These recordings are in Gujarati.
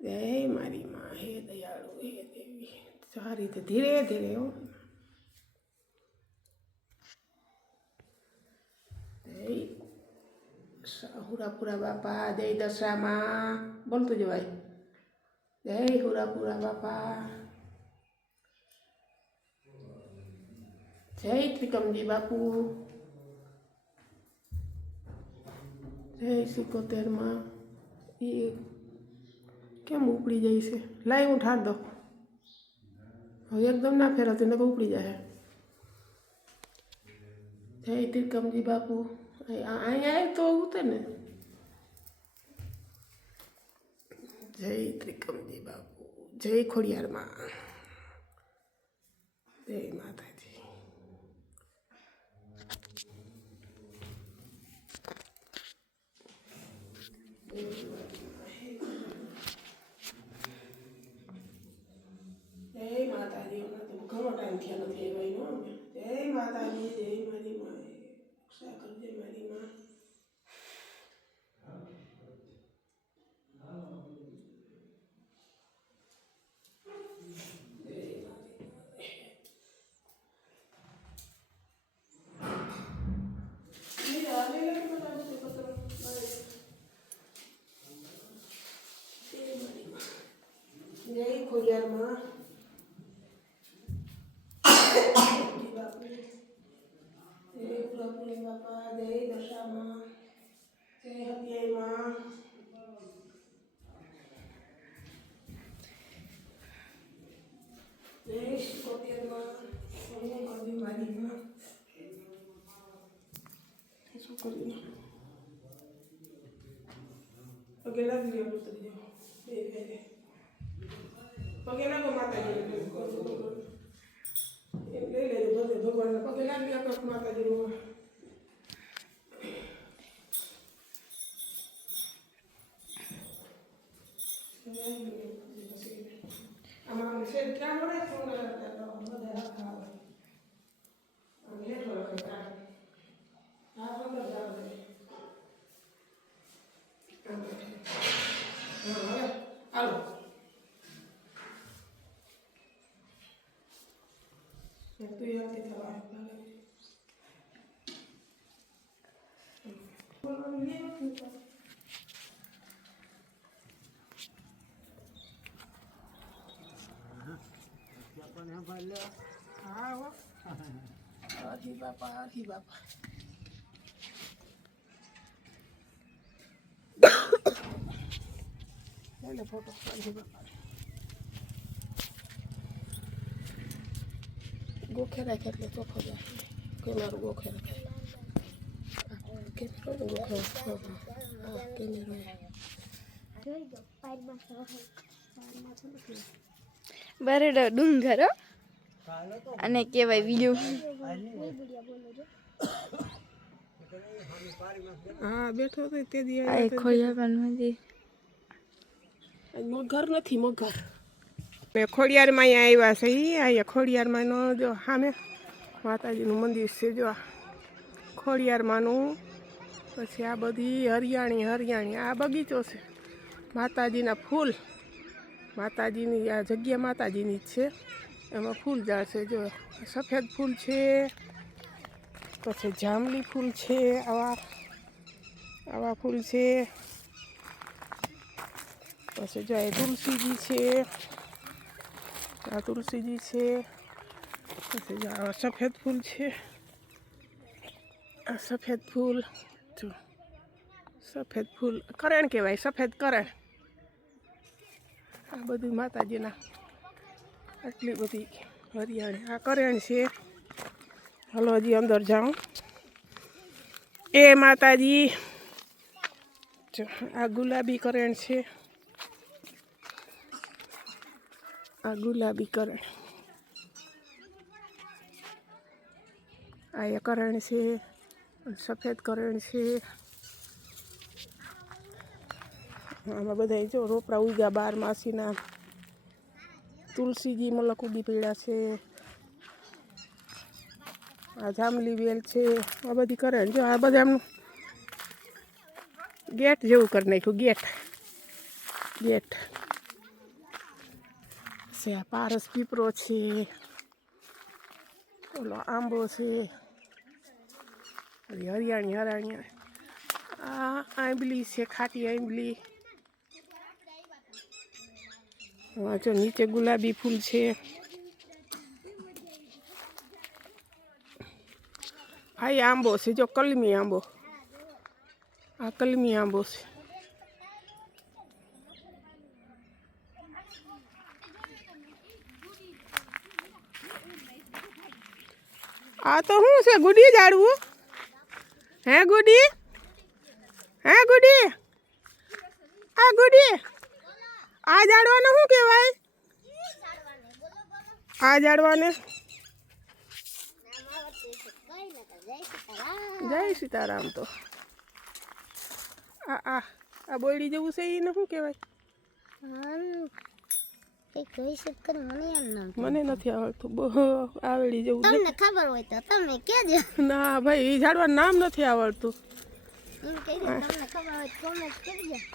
जय मारी माँ हे दयालु हे देवी सारी तो धीरे धीरे हो जय हुरापुरा बापा जय दशा माँ बोलते जो भाई जय हुरापुरा बापा जय त्रिकमजी बापू जय सिकोतेर माँ ये केम उपड़ी जाए से लाई हूँ ठार दो एकदम ना फेरती ने उपड़ी जाए जय त्रिकमजी बापू अँ तो उते ने जय त्रिकमजी बापू जय खोड़ियार माँ जय माता जी जय माता जी तो घणो टाइम थया नथी आव्या नो जय माता जी जय मारी माँ रक्षा करजे मारी माँ जय खोड़ियार माँ जय पुरापुरी बापा जय दशा माँ जय हतियाई माँ जय शिकोतेर माँ जय मारी मारी माँ શું કરી પગે લાગી લ્યો ઉતરી જાઓ બે વેરે પગે લાગો માતાજી એમ લઈ લેજો બધે ભગવાનના પગે લાગી લ્યો માતાજીનું આમાં શેર ક્યાં મળે ફોન બધા રાખવા આવે આમ હેઠો રખાય હા અંદર જાવ દે હા હવે હાલો તો યાદ થવા आधी बापा ले फोटो आधी बापा गोखे राखे એટલે ચોખ્ખો જાય કે મારું ગોખે રાખે કેમેરો ગોખે કેમેરો જોઈ દો પાઈમાં બરેડો ડુંગર અને કેવાય બીજું હા બેઠો તો તે દી આ ખોડિયારમાં મગર નથી મગર મેં ખોડિયારમાં અહીંયા આવ્યા છે અહીંયા ખોડિયારમાંનો જો સામે માતાજીનું મંદિર છે જો ખોડિયારમાંનું પછી આ બધી હરિયાણી આ બગીચો છે માતાજીના ફૂલ માતાજીની આ જગ્યા માતાજીની જ છે એમાં ફૂલ ઝાડ છે જો સફેદ ફૂલ છે પછી જાંબલી ફૂલ છે આવા ફૂલ છે પછી જો આ તુલસીજી છે આ તુલસીજી છે પછી જો આ સફેદ ફૂલ છે આ સફેદ ફૂલ જો સફેદ ફૂલ કરેણ કહેવાય સફેદ કરેણ આ બધું માતાજીના આટલી બધી હરિયાળી આ કરેણ છે હાલો હજી અંદર જાઉં એ માતાજી જો આ ગુલાબી કરેણ છે આ ગુલાબી કરેણ આ કરેણ છે સફેદ કરેણ છે આમાં બધા જો રોપડા ઉગ્યા 12 માસીના તુલસીજી મલક ઉગી પડ્યા છે આ જાંબલી વેલ છે આ બધી કરેણ જો આ બધા એમનું ગેટ જેવું કરી નાખ્યું ગેટ છે, આ પારસ પીપરો છે, ઓલો આંબો છે, હરિયાણી હરાણી, આ આંબલી છે, ખાટી આંબલી. જો નીચે ગુલાબી ફૂલ છે. આ આંબો છે, જો કલમી આંબો, આ કલમી આંબો છે. આ તો શું છે? ગુડી ઝાડવું? હે ગુડી? હે ગુડી? આ ગુડી, આ ઝાડવાને શું કહેવાય? આ ઝાડવાને જય સીતારામ. તો આ બોયડી જેવું છે, એને શું કહેવાય? મને નથી આવડતું, બહુ આવડી જેવું. તમને ખબર હોય તો તમે કહેજો. ના ભાઈ, એ ઝાડવાનું નામ નથી આવડતું.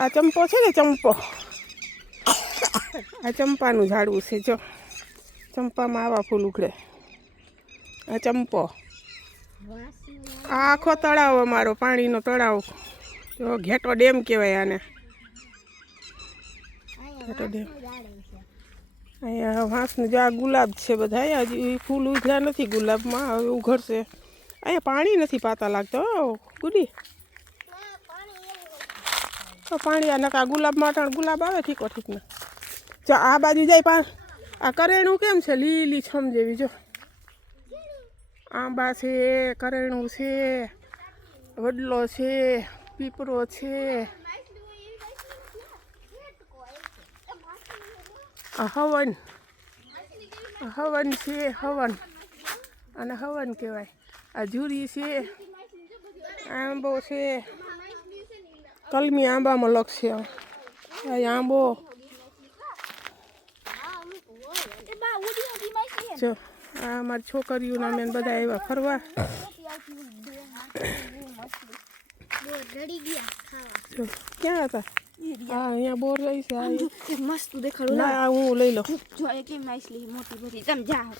આ ચંપો છે ને, ચંપો, આ ચંપાનું ઝાડવું છે. જો ચંપામાં આવા ફૂલ ઉઘડે. આ ચંપો. આ આખો તળાવ અમારો, પાણીનો તળાવ. જો ઘેટો ડેમ કહેવાય આને, ઘેટો ડેમ. અહીંયા વાંસનું જો આ ગુલાબ છે બધા, હજી ફૂલ ઉઘડ્યા નથી ગુલાબમાં, હવે ઉઘડશે. અહીંયા પાણી નથી પાતા લાગતો ગુડી. તો પાણી આ નકા ગુલાબમાં અટાણ ગુલાબ આવે ઠીકો ઠીકના. જો આ બાજુ જાય આ કરેણું કેમ છે, લીલી છમ જેવી. જો આંબા છે, કરેણું છે, વડલો છે, પીપરો છે. હવન, હવન છે, હવન, અને હવન કહેવાય. આ જુરી છે, આંબો છે, કલમી આંબામાં લખશે. આ આંબો. જો આ અમારી છોકરીઓના મેં બધા આવ્યા ફરવા. જો ક્યાં હતા? હા, અહીંયા બોર રહી છે. મસ્ત દેખાડું. ના, હું લઈ લઉં. જો એ કેમ માછલી મોટી બધી. તમે જાઓ,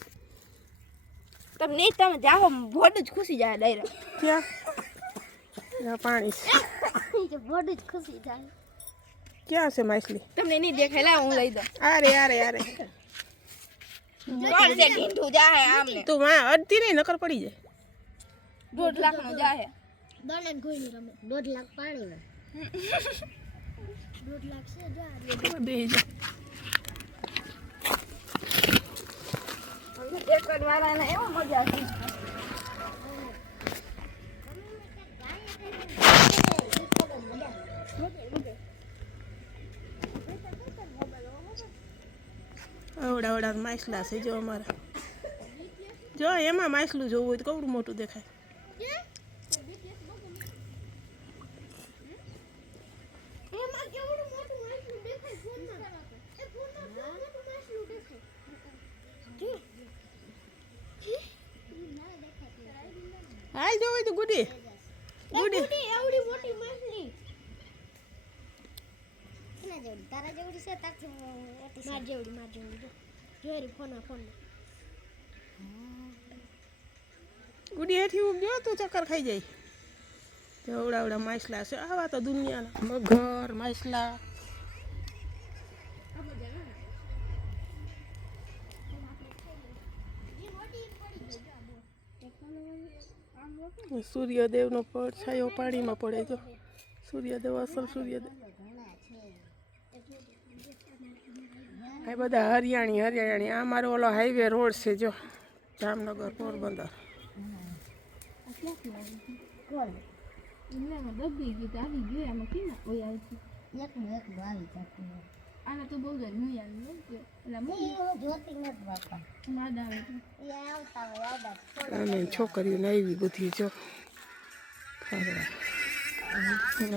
તમે નહીં, તમે જાઓ, ભોડ જ ખુશી જાય ડાયરેક્ટ. ક્યાં? પાણી છે, ભોડ જ ખુશી જાય. ક્યાં છે માછલી? તમને નહીં દેખાય, લા હું લઈ દઉં. અરે અરે અરે, કોણ છે ઢીંઢું જાહે આમને? તું માં અડધી નહીં, નકર પડી જાય. 1.5 લાખનું જાહે. દોડન કોઈ રમે 1.5 લાખ પાણીમાં 1.5 લાખ છે જા બે જા. એકડ વાળાને એવો મજા આવે. અવડા માછલા છે જો અમારા. જો એમાં માછલું જોવું હોય તો કવડું મોટું દેખાય. હાલ જોવું હોય તો ગુડી, ગુડી આવડી મોટી માછલી ના જેવડી તારા જેવડી છે તારથી મોટી માર જેવડી જોરી ફોન ગુડી હેઠી ઉગજો તું ચક્કર ખાઈ જાય. એવડા માછલા છે. આવા તો દુનિયાના મગર માછલા. સૂર્યદેવનો પડછાયો પાણીમાં પડે. જો સૂર્યદેવ, અસલ સૂર્યદેવ. આ બધા હરિયાણી. આ મારો ઓલો હાઈવે રોડ છે. જો જામનગર પોરબંદર. અમે છોકરીઓને આવી બધી જો ફરવા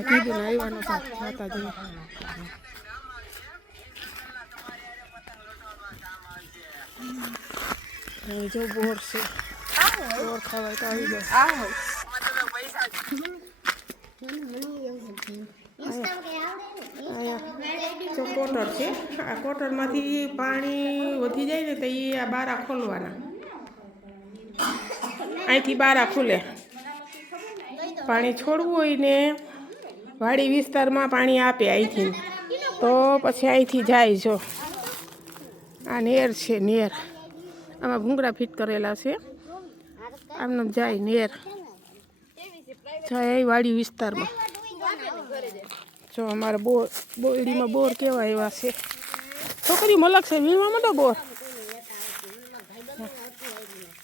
કીધું ને આવ્યા નતા માતાજી. જો બોર છે, બોર ખાવાય તો આવી જાય. અહીંયા જો કોટર છે. છે. આ કોટરમાંથી પાણી વધી જાય ને તો એ આ બારા ખોલવાના, અહીંથી બારા ખુલે. પાણી છોડવું હોય ને વાડી વિસ્તારમાં પાણી આપે અહીંથી, તો પછી અહીંથી જાય. જો આ નેર છે, નેર. આમાં ભૂંગળા ફિટ કરેલા છે, આમને જાય નેર, જાય વાડી વિસ્તારમાં. જો અમારે બોરડીમાં બોર કેવા એવા છે. છોકરી મલક છે, વીણવા માંડો બોર.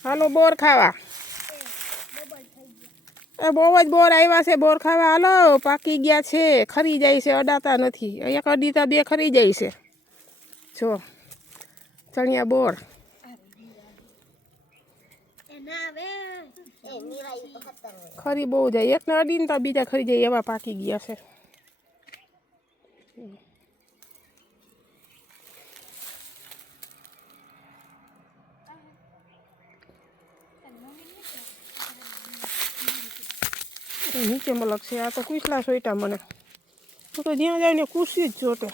હાલો બોર ખાવા. બહુ જ બોર આવ્યા છે, બોર ખાવા હાલો. પાકી ગયા છે, ખરી જાય છે, અડાતા નથી. એક અડીતા બે ખરી જાય છે. જો ચણિયા બોર. ખરી બહુ જાય, એકને અડીને તો બીજા ખરી જાય એવા પાકી ગયા છે. નીચે મલક છે. આ તો કુસલા સોઈટા મને. હું તો જ્યાં જાય ને કુસી જ જોતે.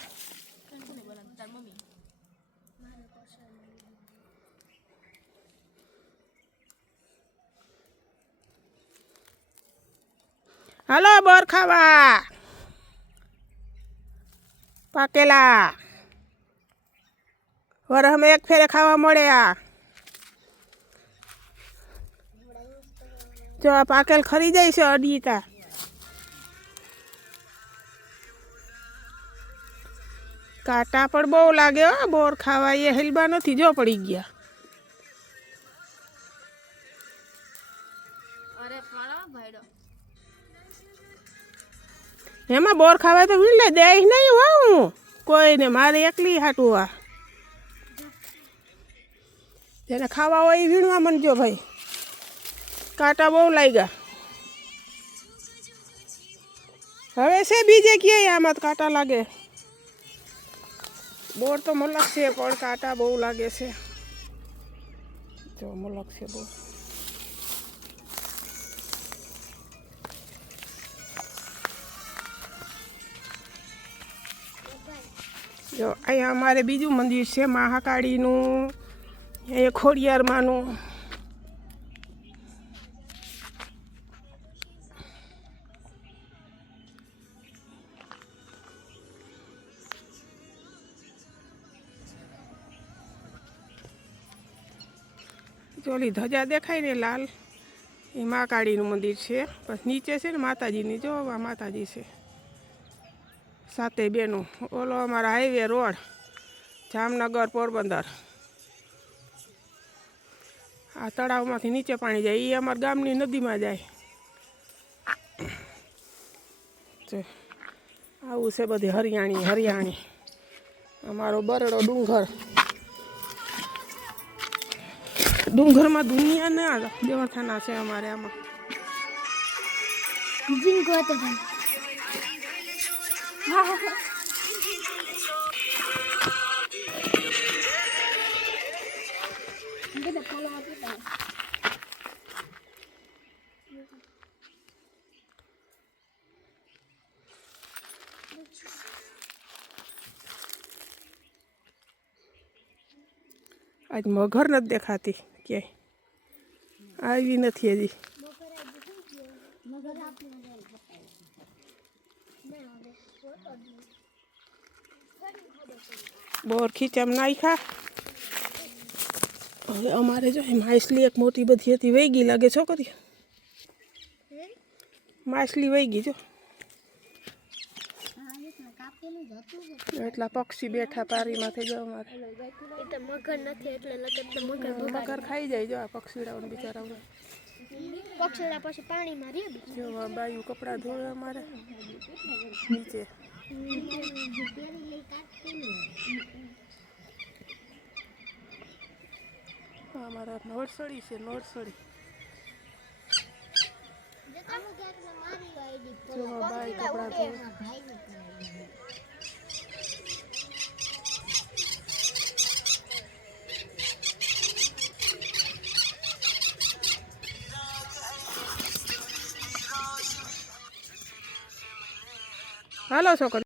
હાલો બોર ખાવા. પાકેલા વરહમાં એક ફેરે ખાવા મળે. આ જો આ પાકેલ ખરી જાય છે અડીતા. કાંટા પણ બહુ લાગે હો બોર ખાવા. એ હેલબા નથી, જો પડી ગયા. એમાં બોર ખાવા તો વીણલે દે નહીં હો હું કોઈને, મારે એકલી હાટું. આ જેને ખાવા હોય એ વીણવા માંડજો ભાઈ. કાંટા બહુ લાગ્યા. હવે છે બીજે ક્યાંય આમાં તો કાંટા લાગે. બોર તો મલક છે પણ કાંટા બહુ લાગે છે. જો મલક છે બોર. જો અહીંયા અમારે બીજું મંદિર છે મહાકાળીનું, એ ખોડિયારમાંનું. ચોલી ધજા દેખાય ને લાલ, એ મહાકાળીનું મંદિર છે. બસ નીચે છે ને માતાજીની. જો આ માતાજી છે સાતે બેનું. ઓલો અમારા હાઈવે રોડ જામનગર પોરબંદર. આ તળાવમાંથી નીચે પાણી જાય, એ અમારા ગામની નદીમાં જાય. આવું છે બધી હરિયાણી હરિયાણી. અમારો બરડો ડુંગર. ડુંગરમાં દુનિયા ના દેવસ્થાના છે અમારે. આમાં આજ મગર નથી દેખાતી ક્યાંય, આવી નથી હજી. બોર ખીચામ નાખ્યા. હવે અમારે જો માછલી એક મોટી બધી હતી વહી ગઈ લાગે. છોકરી માછલી વહી ગઈ જો. એટલા પક્ષી બેઠા પારીમાંથી. જો અમારે મગર નથી એટલે મગર ખાઈ જાય. જો આ પક્ષીડાઓને બિચારાઓને. પક્ષીડા પછી પાણીમાં રહે. જો બાયું કપડાં ધોવે અમારે નીચે. અમારા નોરસડી છે, નોરસડી. જો બાઈ કપડાં ધોવે. હાલો છોકરી.